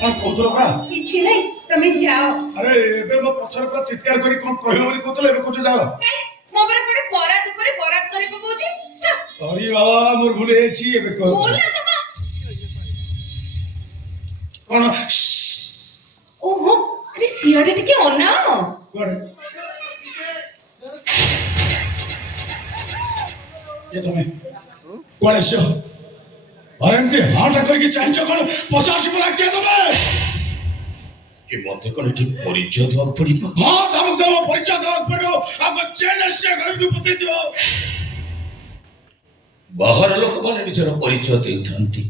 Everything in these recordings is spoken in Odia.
कौन कौतुल परा किछि नहीं तमे जाओ। अरे एबे मो पछर पर चित्कार करी कोन कहयो बोली कौतुल एबे कुछ जाओ मो बरे पड़े परात करे पकोची सब। अरे बाबा मोर भूले छी एबे को बोल ना तमा कोन ओहो अरे सियाडे टिके अनाओ कोन ये तुम्हें कोन छो अरे एमती हाटा करके चाहिए कोन 50 पर क्या तुम्हें कि मते कोन एठी परिचय दवा पड़िबो। हां तमक दवा परिचय दवा पड़ो आको चेन से घर को पते दियो बाहर लोक माने निजर परिचय देथांती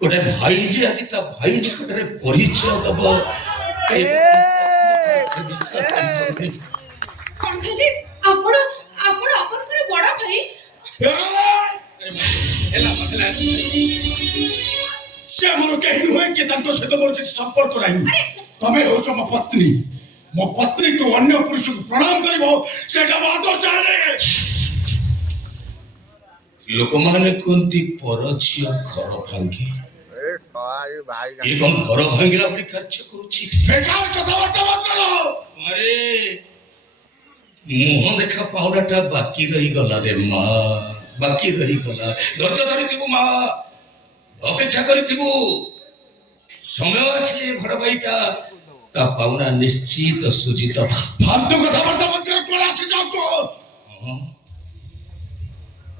कोने भाई जे आदि ता भाई निकटरे परिचय दबो विश्वास करते कोन कहले आपण आपण अपन करे बड़ा भाई एला मतला से मोर कहिन हुए कि तंतो से तो मोर किछ संपर्क नाही तमे हो छ मो पत्नी को अन्य पुरुष को प्रणाम करिवो सेटा बातो चाहे लोक माने कोंती परछिय घर भांगी ये कौन घर भांगिला परी खर्च करूची बेकार कथावार्ता मत करो अरे मुह देखा पाउडाटा बाकी रही गला रे मां बाकी रही गला धैर्य धरिथिबु मां अपेक्षा करिथिबु समय आसले घर भाईटा ता पाउना निश्चित सुजित फालतू कथावार्ता मत करो कोन आसी जाओ को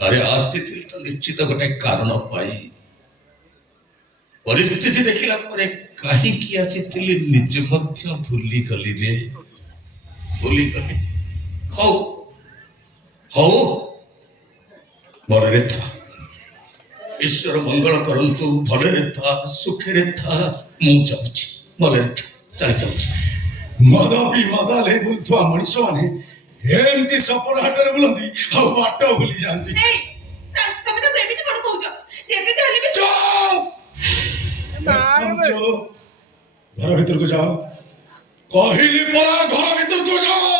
अरे आस्थिति तो निश्चित गोटे कारण पाई परिस्थिति देखिला परे काहे की आसीथिली निज मध्य भूली गली रे भूली गली हौ हौ भलरे था ईश्वर मंगल करंतु भलरे था सुखेरे था मु जाउची भलरे था चली जाउची मदपी मदाले बुलथुआ मनीष माने एमती सपर हाटर बुलंदी आ वाट भूली जानती ए तमे तो एमिति कोन कहउछ जेते चाहले भी चुप जो घर भीतर को जाओ कहिली परा घर भीतर को जाओ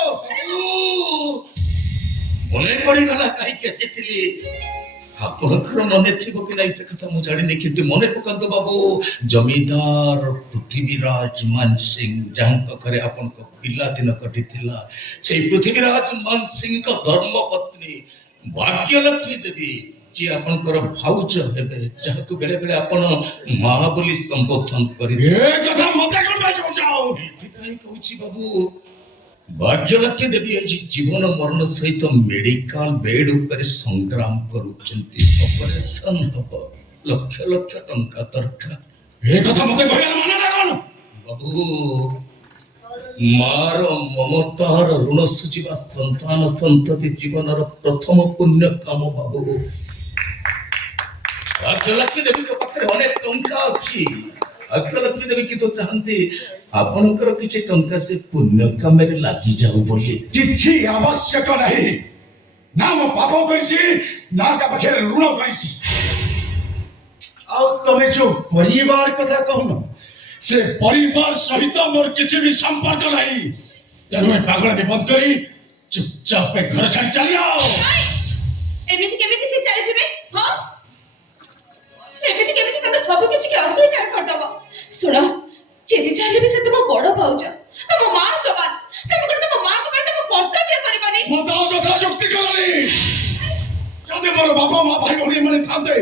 मने पड़ी गला काई कैसे थिली आपनकर मने थिबो कि नै से कथा मु जानि किंतु मने पकंत बाबू जमीदार पृथ्वीराज मान सिंह जहां करे आपन को पिल्ला दिन कटिथिला सेई पृथ्वीराज मान सिंह को धर्म पत्नी भाग्यलक्ष्मी देवी जी आपनकर भाउज हेबे जहां को बेले बेले आपन मां बोली संबोधन करि ए कथा मते कोन भाई कहू जाओ एथि काई कहूची बाबू भाग्यलक्ष्मी देवी आज जीवन मरण सहित मेडिकल बेड ऊपर संग्राम करूचंती ऑपरेशन हब लक्ष लक्ष टंका दरकार ए कथा मते कहया माने ना कोन बाबू मार ममतार ऋण सुझिबा संतान संतति जीवनर प्रथम पुण्य काम बाबू भाग्यलक्ष्मी देवी के पाखरे अनेक टंका अछि भाग्यलक्ष्मी देवी की तो चाहती आपनकर किछि टंका से पुण्य कामे रे लागि जाऊ बोली किछि आवश्यक नहीं ना मो पाप करछि ना का पाखे ऋण करछि आ तमे जो परिवार कथा कहनो से परिवार सहित मोर किछि भी संपर्क नहीं तेनु पागल भी बंद करी चुपचाप पे घर छाड़ी चली आओ एमिति केमिति से चली जिवे हां एमिति केमिति तमे सब किछि के अस्वीकार कर दबो सुनो जेदी चाहले भी से तुम बड़ पाउछ तुम मां समान तुम कर तुम मां को पे तुम कर्तव्य करबानी बताओ जथा शक्ति करनी जदे मोर बाबा मां भाई भौणी माने थाते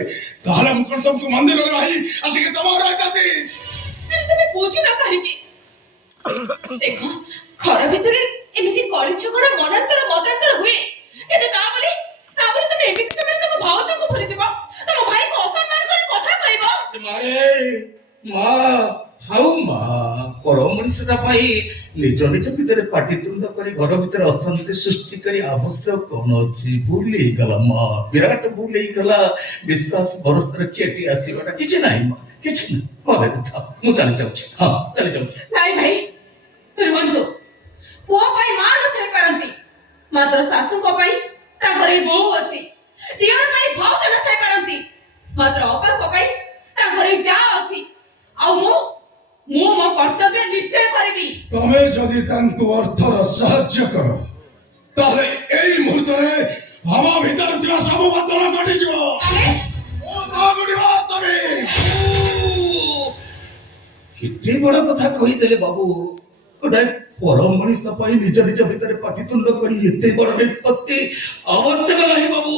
ताहले हम कोन तुमको मंदिर रे भाई आसी के तमार रहताती अरे तुम पूछी ना कहि की देखो घर भीतर एमिति कଳି झगड़ा मनांतर मतांतर हुए एते ता बोली तुम एमिति समय तुम भाउछ को भरी जबो तुम भाई को असम्मान कर कथा कहबो मारे मां हाउ मां पर मनुष्यटा पाई निज निज भितर पाटितुंड करी घर भितर अशांति सृष्टि करी आवश्यक कौन अछि भूली गला मां विराट भूली गला विश्वास भरोसा रखिएटी आसीबाटा किछ नाही मां किछ नाही बोले था मु चली जाउछ हां चली जाउछ नाही भाई रुवंतु पुआ पाई मां न थई परंती मात्र सासु को पाई ताकरे बहु अछि दियर पाई भाउज न थई परंती मात्र अपा को पाई ताकरे जा अछि आ मु मो कर्तव्य निश्चय करबी तमे जदि तांको अर्थर साहाय्य करो ताले एई मुहूर्त रे हवा भीतर थिबा सब बंधन कटि जिवो ओ दागुडी वास्तवे ଏତେ ବଡ଼ କଥା କହିଦେଲେ ବାବୁ। ଗୋଟାଏ ପର ମଣିଷ ପାଇଁ ନିଜ ନିଜ ଭିତରେ ପାଟିତୁଣ୍ଡ କରି ଏତେ ବଡ଼ ନିଷ୍ପତ୍ତି ଆବଶ୍ୟକ ନାହିଁ ବାବୁ।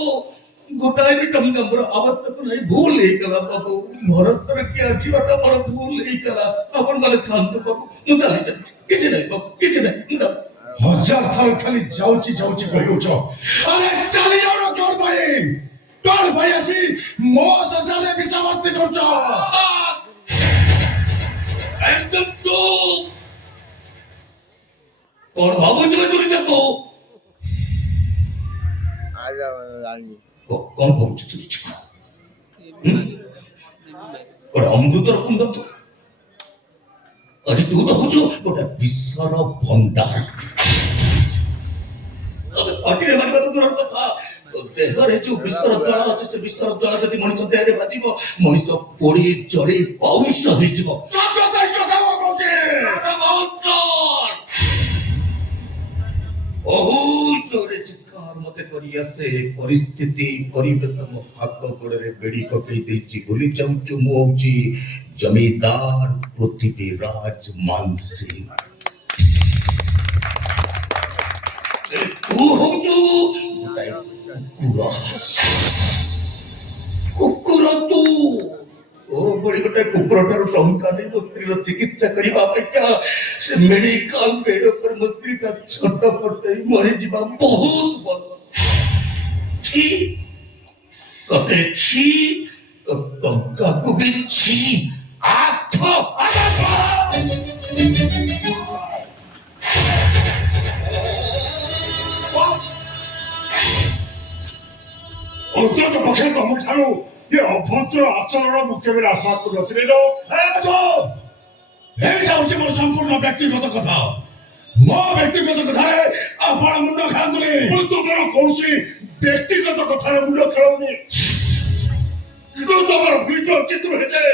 ଗୋଟାଏ ବି ଟଙ୍କା ମୋର ଆବଶ୍ୟକ ନାହିଁ। ଭୁଲ ହେଇଗଲା ବାବୁ। ଭରସାରେ କିଏ ଆସିବାଟା ମୋର ଭୁଲ ହେଇଗଲା। ଆପଣ ମାନେ ଥାନ୍ତୁ ବାବୁ, ମୁଁ ଚାଲି ଯାଉଛି। କିଛି ନାହିଁ ବାବୁ, କିଛି ନାହିଁ, ମୁଁ ଯାଉଛି। हजार थर खाली जाउची जाउची कहउछ अरे चली जाउ कौन भाई कौन भाई आसी मो संसार विषावर्ती करछ एकदम चुप। कौन भाबुଛି मैं तुरी जाको कौन भाबुଛି तुरी जाको और अमृतर कुंड तो अरे तू तो होଛୁ ଗୋଟେ ବିଷର ଭଣ୍ଡାର। अबे पाटिरे मारिबा तो दूर କଥା, ଦେହରେ ଯୋଉ ବିଷର ଜ୍ୱାଳା ଅଛି ସେ ବିଷର ଜ୍ୱାଳା ଯଦି ମଣିଷ ଦେହରେ ବାଜିବ ମଣିଷ ପୋଡ଼ି ଜଳି ପାଉଁଶ ହେଇଯିବ। चाचा ताई କଥା कहउछ ଓହୋ ଜୋରେ ଚିତ୍କାର ମତେ କରି ଆସେ। ପରିସ୍ଥିତି ପରିବେଶ ମୋ ହାତ ଗୋଡ଼ରେ ବେଡ଼ି ପକେଇ ଦେଇଛି। ଭୁଲି ଯାଉଛୁ ମୁଁ ହଉଛି ଜମିଦାର ପୃଥିବୀରାଜ ମାନସିଂ। ତୁ ହଉଛୁ କୁକୁର ତୁ। ଓ ବଳି ଗୋଟେ କୁକୁର ଠାରୁ ଟଙ୍କା ନେଇ ମୋ ସ୍ତ୍ରୀର ଚିକିତ୍ସା କରିବା ଅପେକ୍ଷା ସେ ମେଡିକାଲ ବେଡ୍ ଉପରେ ମୋ ସ୍ତ୍ରୀଟା ଛୋଟ ପଟେ ମରିଯିବା ବହୁତ ଭଲ। छी କତେ छी ଟଙ୍କାକୁ ବି छी। ଆଠ ଅନ୍ତତ ପକ୍ଷେ ତମଠାରୁ ଏ ଅଭଦ୍ର ଆଚରଣ ମୁଁ କେବେ ଆଶା କରୁନଥିଲି ର ଏଇଟା ହଉଛି ମୋର ସମ୍ପୂର୍ଣ୍ଣ ବ୍ୟକ୍ତିଗତ କଥା। ମୋ ବ୍ୟକ୍ତିଗତ କଥାରେ ଆପଣ ମୁଣ୍ଡ ଖେଳନ୍ତୁନି। ମୁଁ ତୁମର କୌଣସି ବ୍ୟକ୍ତିଗତ କଥାରେ ମୁଣ୍ଡ ଖେଳୁନି। କିନ୍ତୁ ତମର ଭୁଲ ଚିତ୍ର ହେଲେ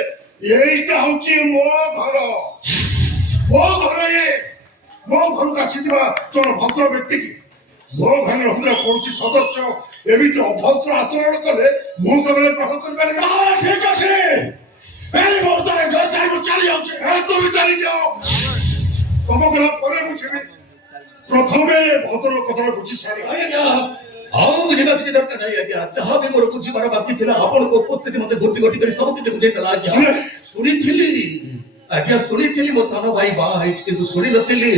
ଏଇଟା ହଉଛି ମୋ ଘର। ମୋ ଘର ମୋ ଘରକୁ ଆସିଥିବା ଜଣେ ଭଦ୍ର ବ୍ୟକ୍ତି କି ମୋ ଘରେ ରହୁଥିବା କୌଣସି ସଦସ୍ୟ ଏମିତି ଅଭଦ୍ର ଆଚରଣ କଲେ ମୁଁ କେବଳ ଗ୍ରହଣ କରିପାରିବି ନା। ଠିକ ଅଛି, ଏଇ ମୁହୂର୍ତ୍ତରେ ଘର ଛାଡ଼ି ଚାଲି ଯାଉଛି। ତୁମେ ଚାଲିଯାଅ, ତମ ଗଲା ପରେ ବୁଝିବି। ପ୍ରଥମେ ଭଦ୍ର କଥାଟା ବୁଝି ସାରି ଆଉ ବୁଝିବା କିଛି ଦରକାର ନାହିଁ ଆଜ୍ଞା। ଯାହା ବି ମୋର ବୁଝିବାର ବାକି ଥିଲା ଆପଣଙ୍କ ଉପସ୍ଥିତି ମତେ ଗୋଟି ଗୋଟି କରି ସବୁ କିଛି ବୁଝେଇଦେଲା ଆଜ୍ଞା। ଶୁଣିଥିଲି ଆଜ୍ଞା, ଶୁଣିଥିଲି ମୋ ସାନ ଭାଇ ବାହା ହେଇଛି, କିନ୍ତୁ ଶୁଣି ନଥିଲି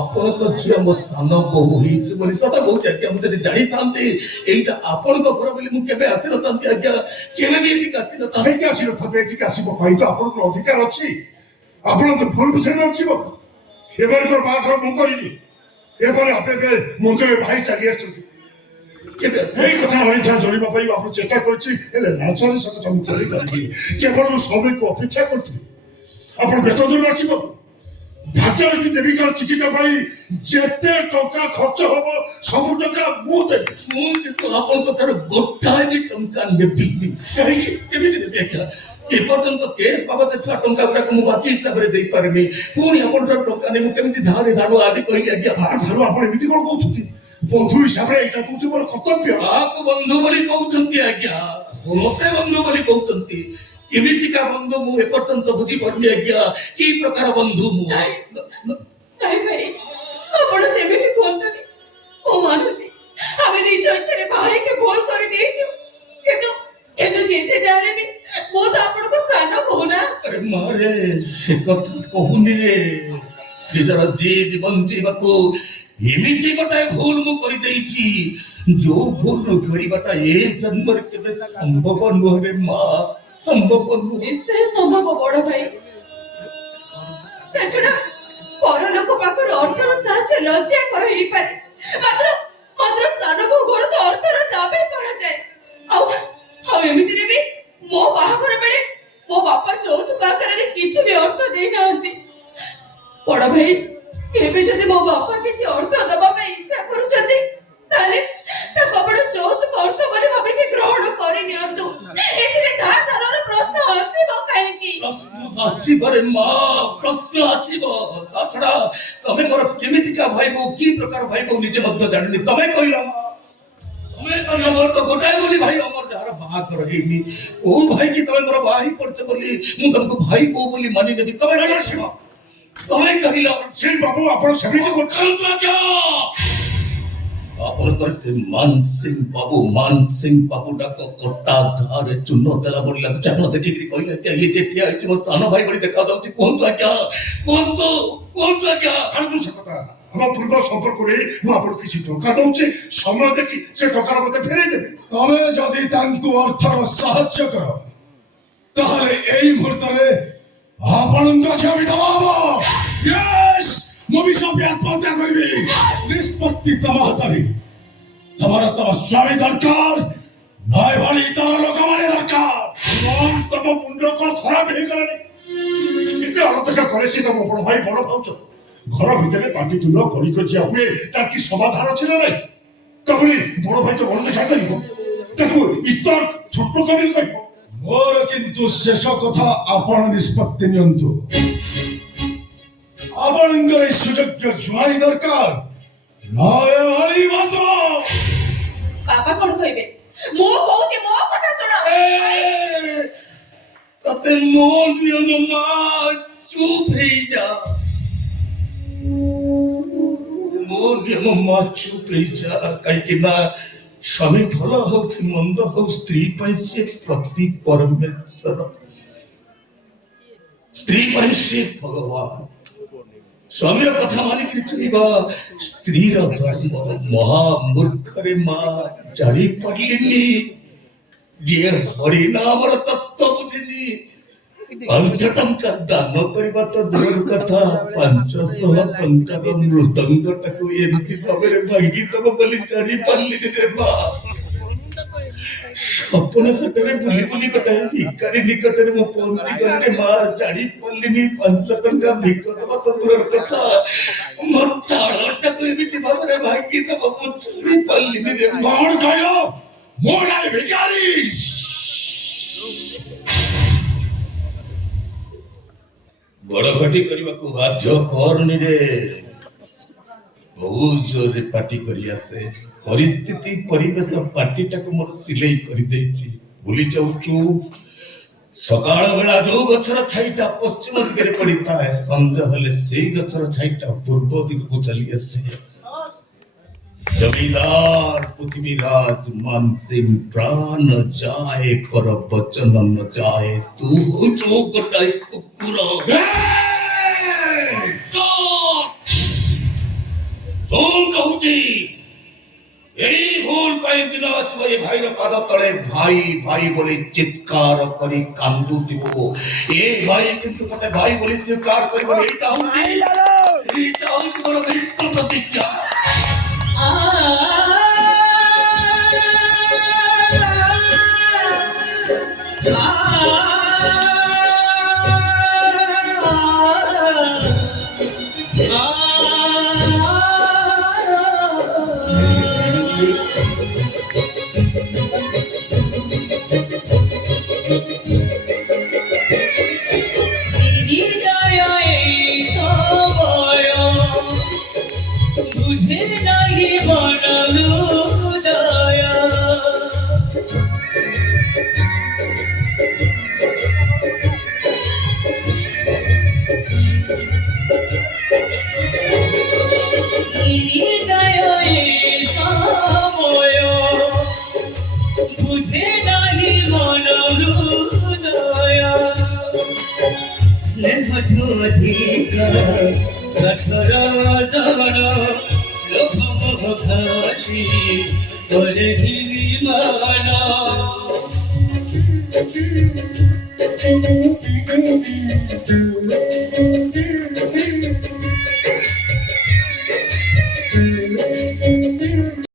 ଆପଣଙ୍କ ଝିଅ ମୋ ସାନ ବୋହୂ ହେଇଛି ବୋଲି। ସତ କହୁଛି ଆଜ୍ଞା, ମୁଁ ଯଦି ଜାଣିଥାନ୍ତି ଏଇଟା ଆପଣଙ୍କ ଘର ବୋଲି ମୁଁ କେବେ ଆସିନଥାନ୍ତି ଆଜ୍ଞା। କେବେ ବି ଏଠିକି ଆସିନଥାନ୍ତି। କାହିଁକି ଆସିନଥାନ୍ତେ? ଏଠିକି ଆସିବ ପାଇଁ ତ ଆପଣଙ୍କର ଅଧିକାର ଅଛି। ଆପଣ ତ ଭୁଲ ବୁଝେଇ ନଥିବ। ଏମାନଙ୍କର ବାହାଘର ମୁଁ କରିନି। ଏପରି ଆପେ ମନ୍ଦିରରେ ଭାଇ ଚାଲି ଆସିଛନ୍ତି। କେବେ ଏଇ କଥା ଅନିଥା ଜଣିବା ପାଇଁ ଆପଣ ଚେଷ୍ଟା କରିଛି, ହେଲେ ଲାଞ୍ଚରେ ସେ କଥା ମୁଁ କରିପାରିବି। କେବଳ ମୁଁ ସମୟକୁ ଅପେକ୍ଷା କରିଥିଲି। ଆପଣ ବେତନରେ ଆସିବ। ଭାଗ୍ୟଲକ୍ଷ୍ମୀ ଦେବୀଙ୍କର ଚିକିତ୍ସା ପାଇଁ ଯେତେ ଟଙ୍କା ଖର୍ଚ୍ଚ ହବ ସବୁ ଟଙ୍କା ମୁଁ ଦେବି। ମୁଁ କିନ୍ତୁ ଆପଣଙ୍କ ଠାରୁ ଗୋଟାଏ ବି ଟଙ୍କା ନେବିନି। କାହିଁକି? କେମିତି ନେବି ଆଜ୍ଞା? ଏପର୍ଯ୍ୟନ୍ତ କେସ୍ ବାବଦ ଥିବା ଟଙ୍କା ଗୁଡାକ ମୁଁ ବାକି ହିସାବରେ ଦେଇପାରିନି। ପୁଣି ଆପଣଙ୍କ ଟଙ୍କା ନେଇ ମୁଁ କେମିତି ଧାରେ ଧାରୁ ଆଦି କହିଲି ଆଜ୍ଞା। ଧାରୁ ଆପଣ ଏମିତି କଣ କହୁଛନ୍ତି? ବନ୍ଧୁ ହିସାବରେ ଏଇଟା କହୁଛି ମୋର କର୍ତ୍ତବ୍ୟ। କାହାକୁ ବନ୍ଧୁ ବୋଲି କହୁଛନ୍ତି ଆଜ୍ଞା? ମତେ ବନ୍ଧୁ ବୋଲି କହୁଛନ୍ତି। କେମିତିକା ବନ୍ଧୁ ମୁଁ ଏପର୍ଯ୍ୟନ୍ତ ବୁଝିପାରୁନି ଆଜ୍ଞା। କି ପ୍ରକାର ବନ୍ଧୁ ମୁଁ? ନାଇଁ ଭାଇ, ଆପଣ ସେମିତି କୁହନ୍ତୁନି। ମୁଁ ମାନୁଛି ଆମେ ନିଜ ଇଚ୍ଛାରେ ବାହାରିକି ଭୁଲ କରିଦେଇଛୁ, କିନ୍ତୁ ଯେତେ ଯାହେଲେ ବି ମୁଁ ତ ଆପଣଙ୍କ ସାନ ବୋହୂ ନା। ଆରେ ମାରେ ସେ କଥା କହୁନି ରେ। ନିଜର ଜିଦ୍ ବଞ୍ଚିବାକୁ ଏମିତି ଗୋଟାଏ ଭୁଲ ମୁଁ କରିଦେଇଛି, ଯୋଉ ଭୁଲ ଫେରିବାଟା ଏ ଜନ୍ମରେ କେବେ ସମ୍ଭବ ନୁହେଁ ରେ ମା। ସମ୍ଭବ ନୁହେଁ। ନିଶ୍ଚୟ ସମ୍ଭବ ବଡ ଭାଇ। ତାଛଡା ପର ଲୋକ ପାଖରେ ଅର୍ଥର ସାହାଯ୍ୟ ଲଜ୍ଜା କର ହେଇପାରେ, ମାତ୍ର ସାନ ବୋହୂ ଘର ତ ଅର୍ଥର ଦାବି କରାଯାଏ। ଆଉ ଏମିତିରେ ବି ମୋ ବାହାଘର ବେଳେ ମୋ ବାପା ଯୌତୁକ ଆକାରରେ କିଛି ବି ଅର୍ଥ ଦେଇନାହାନ୍ତି। ବଡ ଭାଇ, ଏବେ ଯଦି ମୋ ବାପା କିଛି ଅର୍ଥ ଦବା ପାଇଁ ଇଚ୍ଛା କରୁଛନ୍ତି, ତାହେଲେ ତାକୁ ଆପଣ ଯୌତୁକ ଅର୍ଥ ବୋଲି ଭାବିକି ଗ୍ରହଣ କରିନିଅନ୍ତୁ। ଏଥିରେ ଧାରର ପ୍ରଶ୍ନ ଆସିବ କାହିଁକି? ପ୍ରଶ୍ନ ଆସିବରେ ମା, ପ୍ରଶ୍ନ ଆସିବ। ତାଛଡା ତମେ ମୋର କେମିତିକା ଭାଇ ବୋଉ, କି ପ୍ରକାର ଭାଇ ବୋଉ ନିଜେ ମଧ୍ୟ ଜାଣିନି। ତମେ କହିଲ ମୋର ତ ଗୋଟାଏ ବୋଲି ଭାଇ ଅମର ଯାହାର ବାହାଘର ହେଇନି କୋଉ ଭାଇ କି ତମେ ମୋର ବାହା ହେଇ ପଡିଛ ବୋଲି ମୁଁ ତମକୁ ଭାଇ ବୋଉ ବୋଲି ମାନି ନେବି ତମେ ଶିବ ତମେ କହିଲ ସେ ବାବୁ ଆପଣ ସେମିତି କରନ୍ତୁ ଆଜ୍ଞା ଆପଣଙ୍କର ସେ ମାନ ସିଂ ବାବୁ ଡାକ କଟା ଘାରେ ଚୂନ ଦେଲା ଭଳି ଲାଗୁଛି ଆପଣ ଦେଖିକିରି କହିଲେ ଆଜ୍ଞା ଇଏ ଯେ ଠିଆ ହେଇଛି ମୋ ସାନ ଭାଇ ଭଳି ଦେଖାଯାଉଛି କୁହନ୍ତୁ ଆଜ୍ଞା କୁହନ୍ତୁ ଆଜ୍ଞା ଜାଣନ୍ତୁ ସେ କଥା ଆମ ପୂର୍ବ ସମ୍ପର୍କରେ ମୁଁ ଆପଣଙ୍କୁ କିଛି ଟଙ୍କା ଦଉଛି ସମୟ ଦେଖି ସେ ଟଙ୍କାଟା ମତେ ଫେରେଇ ଦେବେ ତମେ ଯଦି ତାଙ୍କୁ ଅର୍ଥର ସାହାଯ୍ୟ କର ତାହେଲେ ଏଇ ମୁହୂର୍ତ୍ତରେ ଆପଣଙ୍କ ଛବି ଦେବା ହବ ୟେସ୍ ମୁଁ ବି ସବୁ ଆତ୍ମହତ୍ୟା କରିବି ନିଷ୍ପତ୍ତି ତମ ହାତରେ ତମର ତମ ସ୍ୱାମୀ ଦରକାର ନାଇଁ ଭଳି ତାର ଲୋକମାନେ ଦରକାର ତମ ମୁଣ୍ଡ କଣ ଖରାପ ହେଇଗଲାଣି କେତେ ଅଣଦେଖା କରେ ସେ ତମ ବଡ ଭାଇ ବଡ ଭାଉଜ ଘର ଭିତରେ ପାଟିତୁଣ୍ଡ କଳିକଜିଆ ହୁଏ ତାର କି ସମାଧାନ ଅଛି ନା ନାଇଁ ତାପରେ ବଡ ଭାଇ ତ ବଡ ଦେଖା କରିବ ତାକୁ ଇତର ଛୋଟ କରି କହିବ ମୋର କିନ୍ତୁ ଶେଷ କଥା ଆପଣ ନିଷ୍ପତ୍ତି ନିଅନ୍ତୁ ଆପଣଙ୍କର এই ସୁଯୋଗ୍ୟ ଜୁଆଇ ଦରକାର ନୟ ବନ୍ଧ ବାପା କଣ କହିବେ ମୁଁ କହୁଛି ମୋ କଥା ଶୁଣ ତତେ ମୋ ନିୟମ ମା ଚୁପ ହେଇଯା ମୋ ନିୟମ ମା ଚୁପ ହେଇଯା କାହିଁକି ନା ସ୍ୱାମୀ ଭଲ ହଉ କି ମନ୍ଦ ହଉ ସ୍ତ୍ରୀ ପାଇଁ ସେ ପ୍ରତି ପରମେଶ୍ୱର ସ୍ତ୍ରୀ ପାଇଁ ସେ ଭଗବାନ ସ୍ୱାମୀର କଥା ମାନିକିରି ଚଳିବା ସ୍ତ୍ରୀର ଧର୍ମ ମହାମୂର୍ଖରେ ମା ଜାଣିପାରିଲେନି ଯିଏ ହରିନାମର ତତ୍ତ୍ୱ ବୁଝିନି 5 ଟଙ୍କା ଦାନ କରିବା ତ ଦୂରର କଥା 500 ଟଙ୍କାର ମୃଦଙ୍ଗଟାକୁ ଏମିତି ଭାବରେ ଭାଙ୍ଗିଦବ ବୋଲି ଜାଣିପାରିଲିନି ରେ ମା ସ୍ୱପ୍ନ ହାଟରେ ବୁଲି ବୁଲି ଗୋଟାଏ ଭିକାରୀ ନିକଟରେ ମୁଁ ପହଞ୍ଚିଗଲି ରେ ମା ଜାଣିପାରିଲିନି 5 ଟଙ୍କା ଭିକ ଦେବା ତ ଦୂରର କଥା ମୋ ତାଳଟାକୁ ଏମିତି ଭାବରେ ଭାଙ୍ଗିଦବ ମୁଁ ଜାଣିପାରିଲିନି ରେ କଣ କହିଲ ମୋ ନାଇଁ ଭିକାରୀ ବଡ ପାଟି କରିବାକୁ ବାଧ୍ୟ କରନି ରେ ବହୁତ ଜୋରରେ ପାଟି କରି ଆସେ ପରିସ୍ଥିତି ପରିବେଶ ପାଟିଟାକୁ ମୋର ସିଲେଇ କରିଦେଇଛି ଭୁଲି ଯାଉଛୁ ସକାଳ ବେଳା ଯୋଉ ଗଛର ଛାଇଟା ପଶ୍ଚିମ ଦିଗରେ ପଡିଥାଏ ସଞ୍ଜ ହେଲେ ସେଇ ଗଛର ଛାଇଟା ପୂର୍ବ ଦିଗକୁ ଚାଲି ଆସେ जमींदार पृथ्वीराज मान सिंह प्राण जाए पर वचन न जाए तू हो जो गोटाई कुकुर सोन कहूची এই ভুল পাই দিন আসবে ভাইর পাদ তলে ভাই ভাই বলে চিৎকার করি কান্দুতিব এ ভাই কিন্তু কথা ভাই বলে স্বীকার করিব এইটা হচ্ছে বড় বিস্তৃত প্রতিজ্ঞা Thank you.